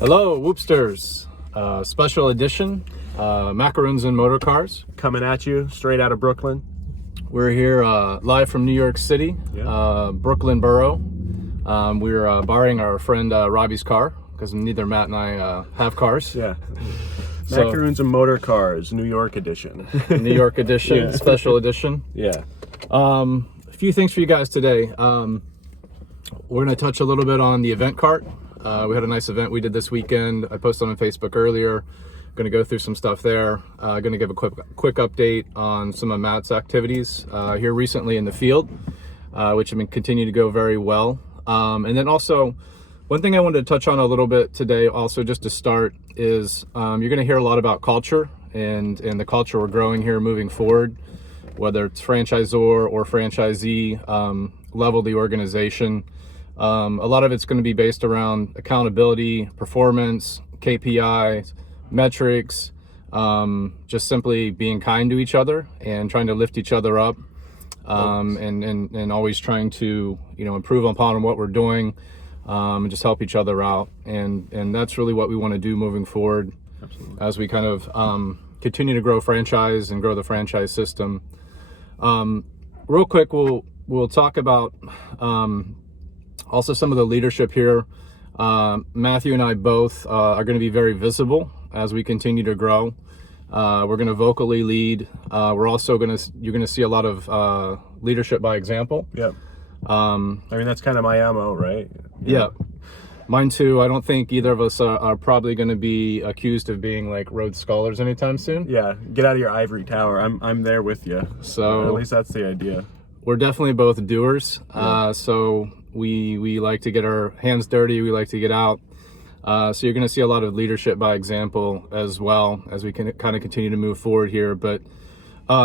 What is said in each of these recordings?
Hello, Whoopsters. Special edition, Macarons and Motorcars. Coming at you straight out of Brooklyn. We're here live from New York City, Brooklyn Borough. We're borrowing our friend Robbie's car because neither Matt and I have cars. Yeah. So, Macarons and Motorcars, New York edition. New York edition, special edition. Yeah. A few things for you guys today. We're going to touch a little bit on the event cart. We had a nice event we did this weekend. I posted on Facebook earlier. Going to go through some stuff there. Going to give a quick update on some of Matt's activities here recently in the field, which have been continuing to go very well. And then also, one thing I wanted to touch on a little bit today, also just to start, is you're going to hear a lot about culture and the culture we're growing here moving forward, whether it's franchisor or franchisee level of the organization. A lot of it's going to be based around accountability, performance, KPIs, metrics, just simply being kind to each other and trying to lift each other up, and always trying to improve upon what we're doing, and just help each other out. And that's really what we want to do moving forward. Absolutely. As we kind of continue to grow franchise and grow the franchise system. Real quick, we'll talk about also some of the leadership here. Matthew and I both are going to be very visible as we continue to grow. We're going to vocally lead. We're also you're going to see a lot of leadership by example. Yep. I mean, that's kind of my MO, right? Yeah. Mine too. I don't think either of us are probably going to be accused of being like Rhodes Scholars anytime soon. Yeah. Get out of your ivory tower. I'm there with you. So at least that's the idea. We're definitely both doers. So we like to get our hands dirty. We like to get out. So you're going to see a lot of leadership by example as well as we can kind of continue to move forward here. But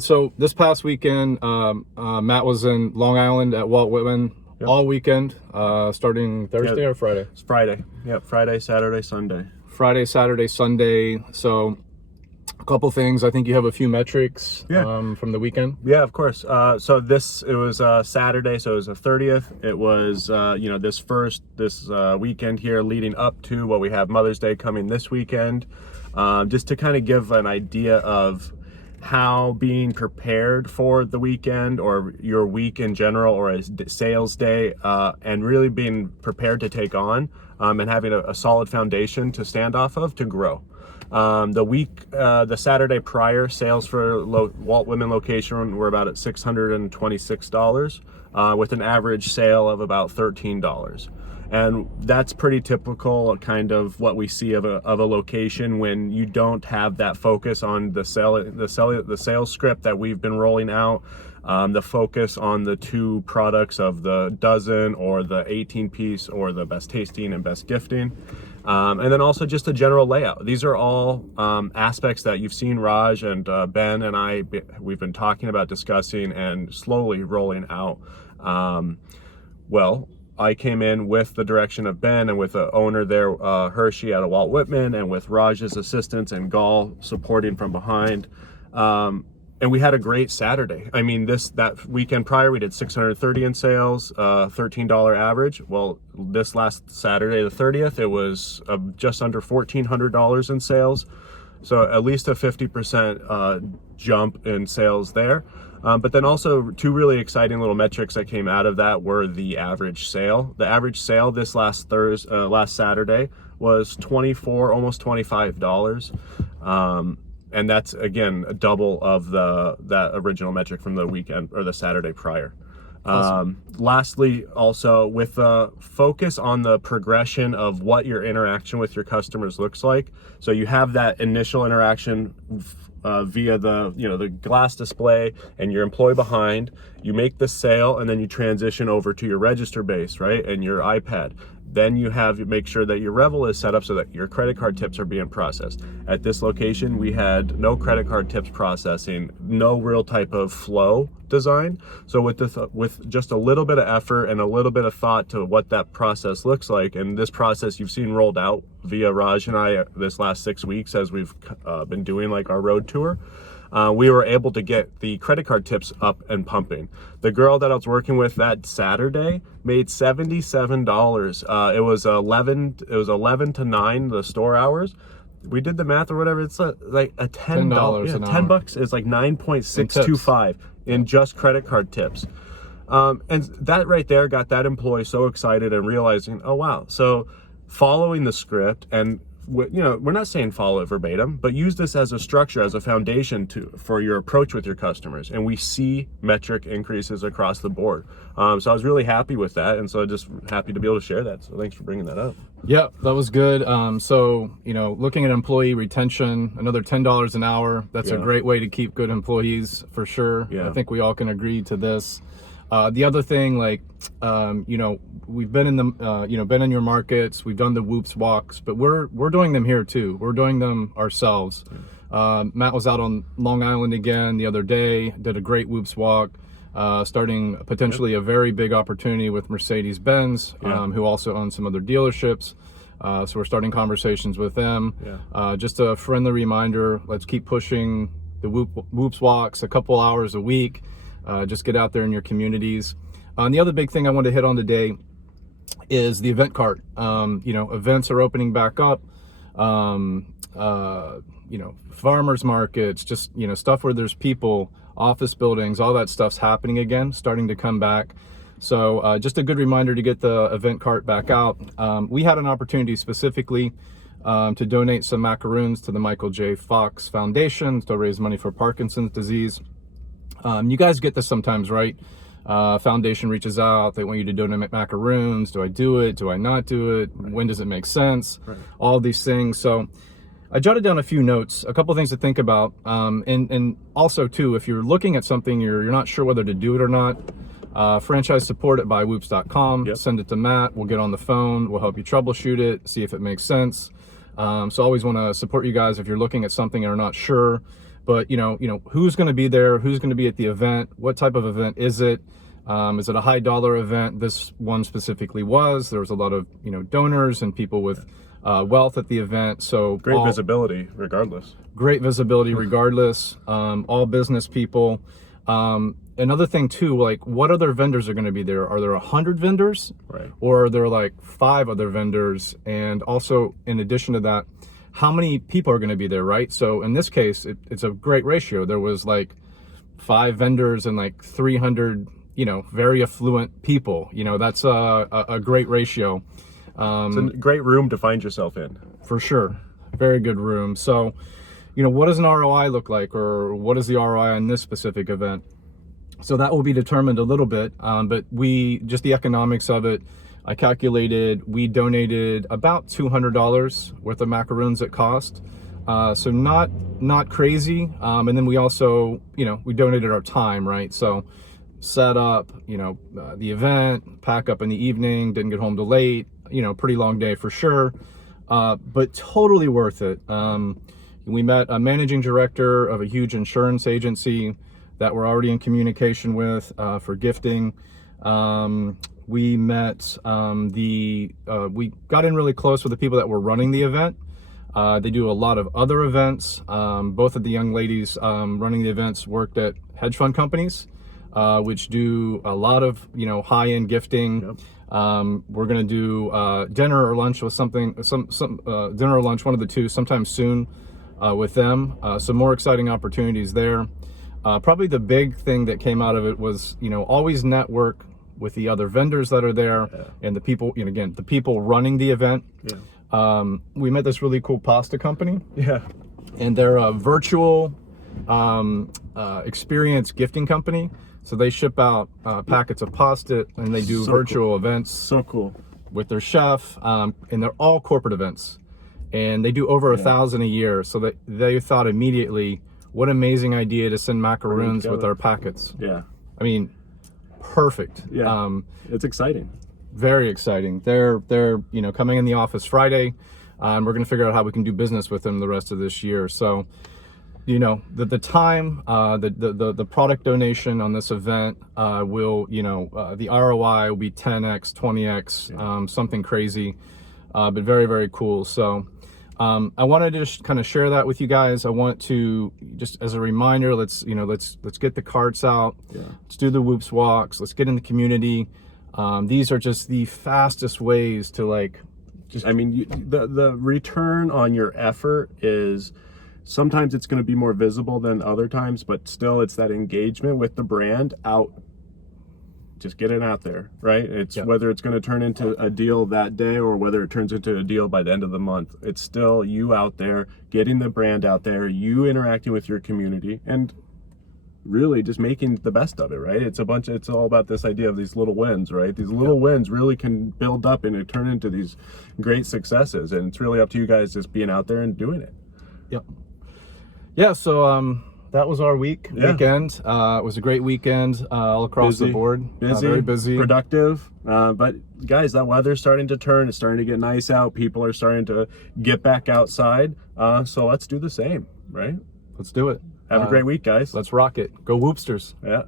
so this past weekend, Matt was in Long Island at Walt Whitman all weekend, starting Thursday or Friday? It's Friday. Yep. Friday, Saturday, Sunday. Friday, Saturday, Sunday. So a couple things. I think you have a few metrics from the weekend. Yeah, of course. So it was Saturday, so it was the 30th. It was this weekend here leading up to what we have Mother's Day coming this weekend. Just to kind of give an idea of how being prepared for the weekend or your week in general or a sales day, and really being prepared to take on and having a solid foundation to stand off of to grow. The Saturday prior, sales for Walt Whitman location were about at $626, with an average sale of about $13. And that's pretty typical, kind of what we see of a location when you don't have that focus on the sales script that we've been rolling out, the focus on the two products of the dozen or the 18-piece or the best tasting and best gifting. And then also just a general layout. These are all aspects that you've seen Raj and Ben and we've been talking about, discussing, and slowly rolling out. I came in with the direction of Ben and with the owner there, Hershey out of Walt Whitman, and with Raj's assistants and Gall supporting from behind. And we had a great Saturday. I mean, that weekend prior, we did 630 in sales, $13 average. Well, this last Saturday, the 30th, it was just under $1,400 in sales. So at least a 50% jump in sales there. But then also two really exciting little metrics that came out of that were the average sale. The average sale this last Saturday was almost $25. And that's, again, a double of that original metric from the weekend or the Saturday prior. Awesome. Lastly, also with a focus on the progression of what your interaction with your customers looks like. So you have that initial interaction via the glass display and your employee behind. You make the sale and then you transition over to your register base, right, and your iPad. Then you make sure that your Revel is set up so that your credit card tips are being processed. At this location, we had no credit card tips processing, no real type of flow design. So with just a little bit of effort and a little bit of thought to what that process looks like, and this process you've seen rolled out via Raj and I this last 6 weeks as we've been doing like our road tour. we were able to get the credit card tips up and pumping. The girl that I was working with that Saturday made $77. It was 11 to 9, the store hours. We did the math or whatever. It's like a $10, an hour. $10 is like 9.625 in just credit card tips. And that right there got that employee so excited and realizing, oh wow. So following the script, and we're not saying follow it verbatim, but use this as a structure, as a foundation for your approach with your customers. And we see metric increases across the board. So I was really happy with that. And so just happy to be able to share that. So thanks for bringing that up. Yep, that was good. So, looking at employee retention, another $10 an hour. That's a great way to keep good employees for sure. Yeah. I think we all can agree to this. The other thing, we've been in the, been in your markets, we've done the Whoops walks, but we're doing them here too. We're doing them ourselves. Matt was out on Long Island again the other day, did a great Whoops walk, starting potentially a very big opportunity with Mercedes-Benz, who also owns some other dealerships. So we're starting conversations with them. Just a friendly reminder, let's keep pushing the Whoops walks a couple hours a week. Just get out there in your communities. And the other big thing I want to hit on today is the event cart. Events are opening back up. Farmers markets, just, stuff where there's people, office buildings, all that stuff's happening again, starting to come back. So just a good reminder to get the event cart back out. We had an opportunity specifically to donate some macaroons to the Michael J. Fox Foundation to raise money for Parkinson's disease. You guys get this sometimes, right? Foundation reaches out, they want you to donate macaroons. Do I do it? Do I not do it? When does it make sense? All these things. So I jotted down a few notes, a couple things to think about. And also too, if you're looking at something, you're not sure whether to do it or not, franchise support at buywhoops.com. Send it to Matt. We'll get on the phone. We'll help you troubleshoot it, see if it makes sense. So always want to support you guys if you're looking at something and are not sure. But who's going to be there? Who's going to be at the event? What type of event is it? Is it a high dollar event? This one specifically was. There was a lot of donors and people with wealth at the event. So great visibility, regardless. Great visibility, regardless. All business people. Another thing too, what other vendors are going to be there? Are there 100 vendors? Right. Or are there 5 other vendors? And also, in addition to that, how many people are going to be there, right? So in this case, it's a great ratio. There was 5 vendors and 300, very affluent people. That's a great ratio. It's a great room to find yourself in. For sure. Very good room. So, what does an ROI look like, or what is the ROI on this specific event? So that will be determined a little bit, but just the economics of it, I calculated we donated about $200 worth of macaroons at cost. So not crazy. And then we also, we donated our time, right? So set up, the event, pack up in the evening, didn't get home till late, pretty long day for sure. But totally worth it. We met a managing director of a huge insurance agency that we're already in communication with for gifting. We met we got in really close with the people that were running the event. They do a lot of other events. Both of the young ladies running the events worked at hedge fund companies, which do a lot of high-end gifting. We're gonna do dinner or lunch with dinner or lunch, one of the two, sometime soon with them. Some more exciting opportunities there. Probably the big thing that came out of it was always network with the other vendors that are there and the people, again, the people running the event. We met this really cool pasta company. And they're a virtual experience gifting company. So they ship out packets of pasta and they do virtual events. So cool. With their chef, and they're all corporate events. And they do over 1,000 a year. So they thought immediately, what amazing idea to send macaroons with our packets. I mean, perfect. It's exciting. Very exciting. They're coming in the office Friday, and we're going to figure out how we can do business with them the rest of this year. So the time, the product donation on this event will the ROI will be 10x, 20x, something crazy, but very, very cool. So I wanted to just kind of share that with you guys. I want to just as a reminder, let's get the carts out. Yeah. Let's do the whoops walks. Let's get in the community. These are just the fastest ways to like. I mean, the return on your effort is sometimes it's going to be more visible than other times, but still it's that engagement with the brand out. Just get it out there, right? It's whether it's going to turn into a deal that day or whether it turns into a deal by the end of the month. It's still you out there, getting the brand out there, you interacting with your community, and really just making the best of it, right? It's all about this idea of these little wins, right? These little wins really can build up and turn into these great successes, and it's really up to you guys just being out there and doing it. Yep. Yeah, so that was our weekend. It was a great weekend all across the board. Very busy, productive. But guys, that weather's starting to turn. It's starting to get nice out. People are starting to get back outside. So let's do the same, right? Let's do it. Have a great week, guys. Let's rock it. Go Whoopsters. Yeah.